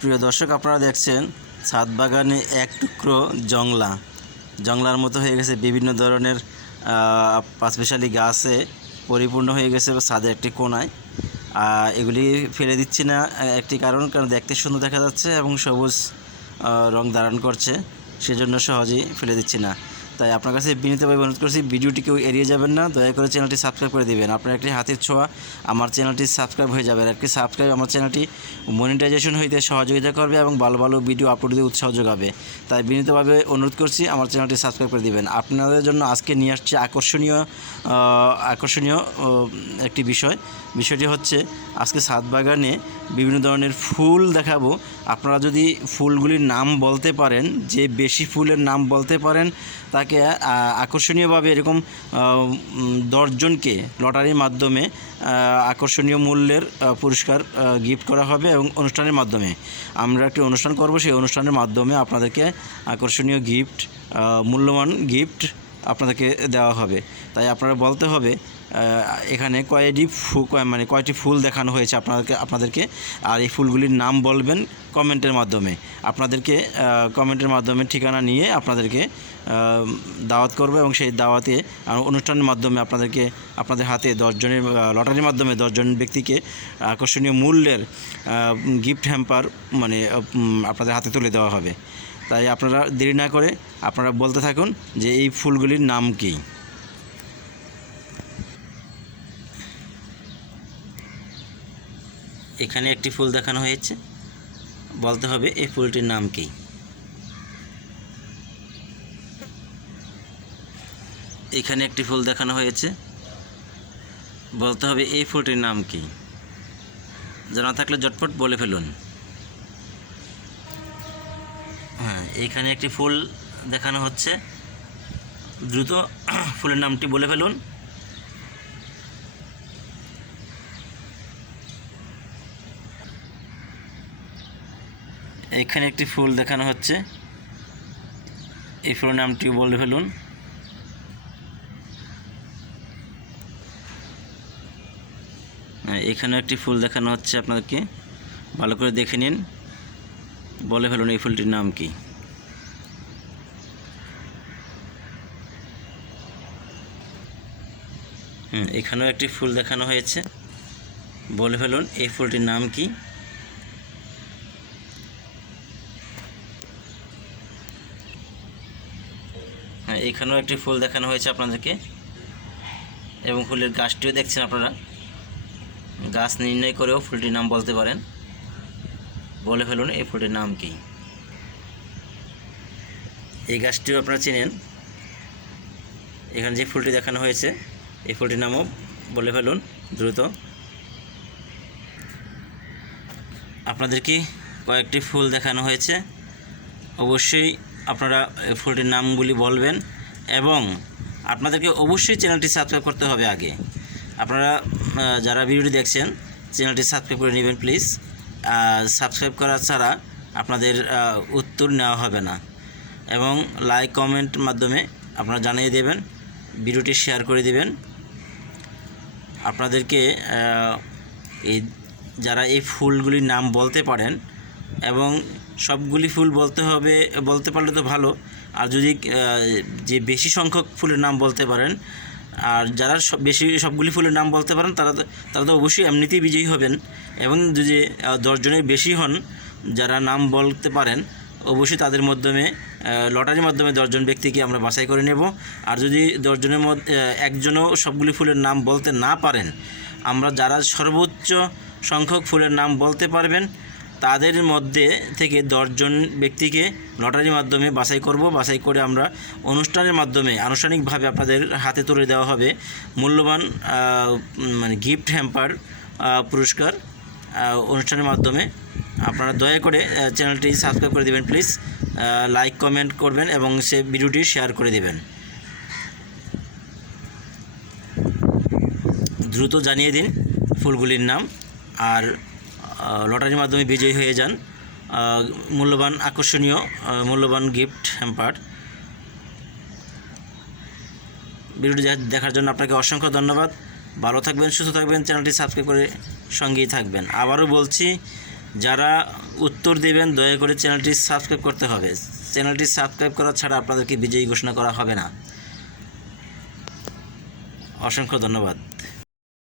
প্রিয় দর্শক, আপনারা দেখছেন ছাদ বাগানে এক টুকরো জংলা। জংলার মতো হয়ে গেছে বিভিন্ন ধরনের পাঁচমিশালি গাছে পরিপূর্ণ হয়ে গেছে ছাদের একটি কোনায়। এগুলি ফেলে দিচ্ছি না একটি কারণ কারণ দেখতে সুন্দর দেখা যাচ্ছে এবং সবুজ রং ধারণ করছে, সেজন্য সহজেই ফেলে দিচ্ছি না। তাই আপনার কাছে বিনীতভাবে অনুরোধ করছি, ভিডিওটি কেউ এড়িয়ে যাবেন না। দয়া করে চ্যানেলটি সাবস্ক্রাইব করে দিবেন। আপনার একটি হাতের ছোঁয়া, আমার চ্যানেলটি সাবস্ক্রাইব হয়ে যাবে। আর একটি সাবস্ক্রাইব আমার চ্যানেলটি মনিটাইজেশন হইতে সহযোগিতা করবে এবং ভালো ভালো ভিডিও আপলোড দিতে উৎসাহ যোগাবে। তাই বিনীতভাবে অনুরোধ করছি, আমার চ্যানেলটি সাবস্ক্রাইব করে দিবেন। আপনাদের জন্য আজকে নিয়ে আসছে আকর্ষণীয় আকর্ষণীয় একটি বিষয়। বিষয়টি হচ্ছে, আজকে ছাদ বাগানে বিভিন্ন ধরনের ফুল দেখাবো। আপনারা যদি ফুলগুলির নাম বলতে পারেন, যে বেশি ফুলের নাম বলতে পারেন তাকে আহ, আকর্ষণীয়ভাবে এরকম দশজনকে লটারির মাধ্যমে আকর্ষণীয় মূল্যের পুরস্কার গিফট করা হবে এবং অনুষ্ঠানের মাধ্যমে। আমরা একটি অনুষ্ঠান করব সেই অনুষ্ঠানের মাধ্যমে আপনাদেরকে আকর্ষণীয় গিফট মূল্যবান গিফট আপনাদেরকে দেওয়া হবে। তাই আপনারা বলতে হবে এখানে কয়টি ফু মানে কয়টি ফুল দেখানো হয়েছে আপনাদেরকে আপনাদেরকে। আর এই ফুলগুলির নাম বলবেন কমেন্টের মাধ্যমে। আপনাদেরকে কমেন্টের মাধ্যমে ঠিকানা নিয়ে আপনাদেরকে দাওয়াত করব এবং সেই দাওয়াতে অনুষ্ঠানের মাধ্যমে আপনাদেরকে আপনাদের হাতে দশজনের লটারির মাধ্যমে দশজন ব্যক্তিকে আকর্ষণীয় মূল্যের গিফট হ্যাম্পার মানে আপনাদের হাতে তুলে দেওয়া হবে। তাই আপনারা দেরি না করে আপনারা বলতে থাকুন যে এই ফুলগুলির নাম কী। এখানে একটি ফুল দেখানো হয়েছে। বলতে হবে এই ফুলটির নাম কী? এখানে একটি ফুল দেখানো হয়েছে। বলতে হবে এই ফুলটির নাম কী? জানা থাকলে জটপট বলে ফেলুন। হ্যাঁ এইখানে একটি ফুল দেখানো হচ্ছে। দ্রুত ফুলের নামটি বলে ফেলুন। এখানে একটি ফুল দেখানো হচ্ছে। এই ফুলের নামটি বলে ফেলুন। এখানে একটি ফুল দেখানো হচ্ছে আপনাদেরকে। ভালো করে দেখে নিন। বলে ফেলুন এই ফুলটির নাম কি। হুম, এখানেও একটি ফুল দেখানো হয়েছে। বলে ফেলুন এই ফুলটির নাম কি। এখানেও একটি ফুল দেখানো হয়েছে আপনাদেরকে। এবং ফুলের গাছটিও দেখছেন আপনারা। গাছ নির্ণয় করেও ফুলটির নাম বলতে পারেন। বলে ফেলুন, এই ফুলটির নাম কি? এই গাছটিও আপনারা চেনেন। এখানে যে ফুলটি দেখানো হয়েছে, এই ফুলটির নামও বলে ফেলুন দ্রুত। আপনাদেরকে কয়েকটি ফুল দেখানো হয়েছে? অবশ্যই আপনারা ফুলটির নামগুলি বলবেন এবং আপনাদেরকে অবশ্যই চ্যানেলটি সাবস্ক্রাইব করতে হবে আগে। আপনারা যারা ভিডিওটি দেখছেন, চ্যানেলটি সাবস্ক্রাইব করে নেবেন প্লিজ। সাবস্ক্রাইব করা ছাড়া আপনাদের উত্তর নেওয়া হবে না। এবং লাইক, কমেন্ট মাধ্যমে আপনারা জানিয়ে দেবেন, ভিডিওটি শেয়ার করে দিবেন। আপনাদেরকে এই, যারা এই ফুলগুলির নাম বলতে পারেন এবং সবগুলি ফুল বলতে হবে, বলতে পারলে তো ভালো। আর যদি যে বেশি সংখ্যক ফুলের নাম বলতে পারেন, আর যারা সব, বেশি, সবগুলি ফুলের নাম বলতে পারেন, তারা তো তারা তো অবশ্যই এমনিতেই বিজয়ী হবেন। এবং যদি দশজনের বেশি হন, যারা নাম বলতে পারেন, অবশ্যই তাদের মাধ্যমে লটারির মাধ্যমে দশজন ব্যক্তিকে আমরা বাছাই করে নেব। আর যদি দশজনের মধ্যে একজনও সবগুলি ফুলের নাম বলতে না পারেন, আমরা যারা সর্বোচ্চ সংখ্যক ফুলের নাম বলতে পারবেন তাদের মধ্যে থেকে দশজন ব্যক্তিকে লটারির মাধ্যমে বাছাই করব। বাছাই করে আমরা অনুষ্ঠানের মাধ্যমে আনুষ্ঠানিকভাবে আপনাদের হাতে তুলে দেওয়া হবে মূল্যবান মানে গিফট হ্যাম্পার পুরস্কার অনুষ্ঠানের মাধ্যমে। আপনারা দয়া করে চ্যানেলটি সাবস্ক্রাইব করে দেবেন প্লিজ লাইক কমেন্ট করবেন এবং সে ভিডিওটি শেয়ার করে দেবেন। দ্রুত জানিয়ে দিন ফুলগুলির নাম আর লটারির মাধ্যমে বিজয়ী হয়ে যান। মূল্যবান, আকর্ষণীয় মূল্যবান গিফট হ্যাম্পার। ভিডিওটি দেখার জন্য আপনাকে অসংখ্য ধন্যবাদ। ভালো থাকবেন, সুস্থ থাকবেন, চ্যানেলটি সাবস্ক্রাইব করে সঙ্গেই থাকবেন। আবারও বলছি, যারা উত্তর দেবেন, দয়া করে চ্যানেলটি সাবস্ক্রাইব করতে হবে। চ্যানেলটি সাবস্ক্রাইব করা ছাড়া আপনাদেরকে বিজয়ী ঘোষণা করা হবে না। অসংখ্য ধন্যবাদ।